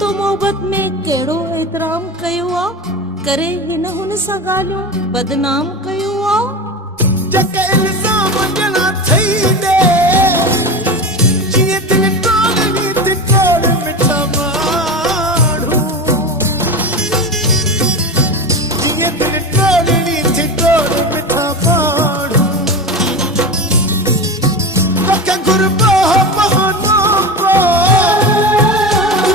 तो मोहब्बत में कहिड़ो एतराम कयो आ, करे हिन हुन सां ॻाल्हियूं बदनाम कयो आ। जग इल्ज़ाम ॾियणा थई ॾे जीअं दिलि टोड़नी ते टोड़ मिठा माण्हू, जीअं दिलि टोड़नी ते टोड़ मिठा माण्हू। तोखे घुरबो बहानो को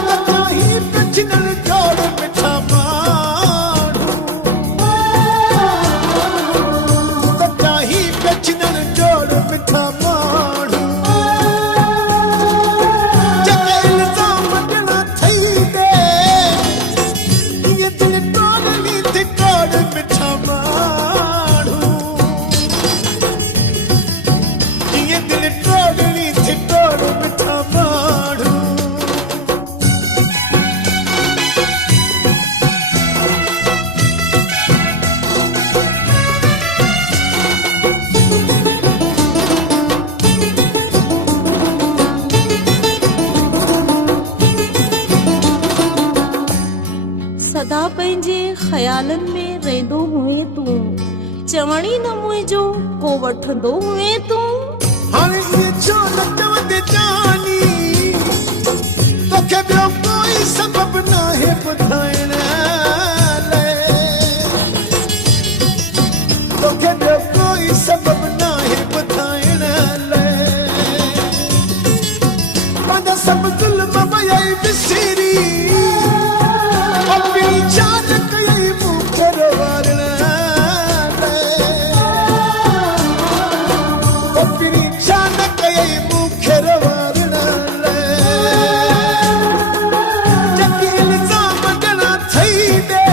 तूं काहीं पिछड़ल टोड़ मिठा माण्हू, तूं काहीं पिछड़ल टोड़ मिठा माण्हू। जग इल्ज़ाम ॾियणा थई ॾे जीअं दिलि टोड़नी ते टोड़ मिठा माण्हू, जीअं दिलि टोड़नी ते टोड़ मिठा माण्हू। सदा पंहिंजे ख़्यालनि में रहंदो हुए तूं, चवणी न मुंहिंजो को वठंदो हुए तूं। हाणे इहे छो न चवंदे जानी, तोखे ॿियो कोई सबबु नाहे ॿुधाइण लाइ, तोखे ॿियो कोई सबबु नाहे ॿुधाइण लाइ। पंहिंजा सभु ज़ुल्म वयाई विसिरी अपनी जान कयई मूं परवारण लाइ, अपनी जान कयई मूं परवारण लाइ। जग इल्ज़ाम ॾियणा थई ॾे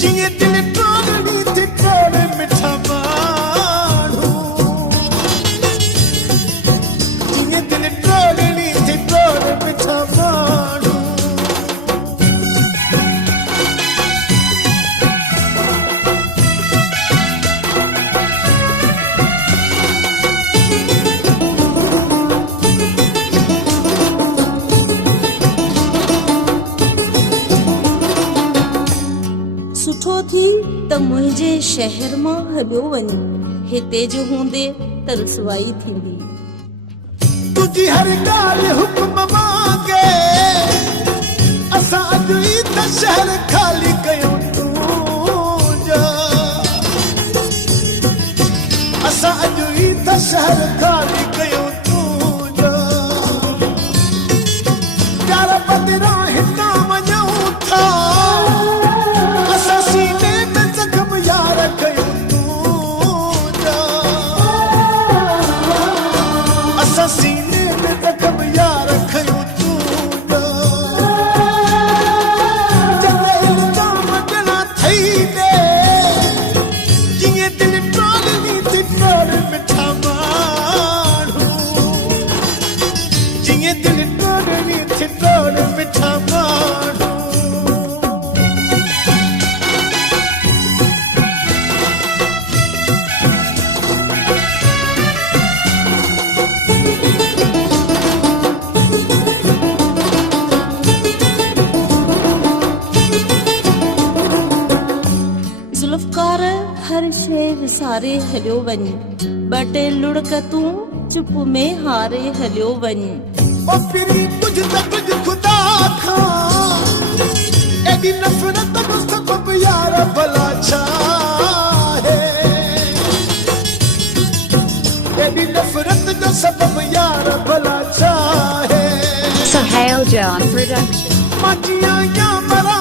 जीअं दिलि टोड़नी ते टोड़ मिठा माण्हू, जीअं दिलि टोड़नी ते टोड़ मिठा माण्हू। सुठो थी त मुंहिंजे शहर मां हलियो वञी, हिते जो हूंदे त रुसवाई थींदी। तुझी हर ॻाल्हि हुक्म मांगे, असां अॼु ई त शहर ख़ाली कयूं तुंहिंजा, असां अॼु ई त शहर ख़ाली कयूं तुंहिंजा। प्यार बदिरां हितां वञूं था, असां सीने में ज़ख़्म यार कयूं तुंहिंजा, असां सीने में ज़ख़्म यार कयूं तुंहिंजा। जग इल्ज़ाम ॾियणा थई ॾे जीअं दिलि टोड़नी ते टोड़ मिठा माण्हू, जीअं दिलि टोड़नी ते टोड़ मिठा माण्हू। ज़ुल्फ़कार हर शइ विसारे हलियो वञी, ॿ टे लुड़क तूं चुप में हारे हलियो वञी। ओ फिरी कुझ त कुझ खुदा खां, एॾी नफ़रत जो सबबु यार भला छा आहे, एॾी नफ़रत जो सबबु यार भला छा आहे। Sohail John Production. मां जियां या मरां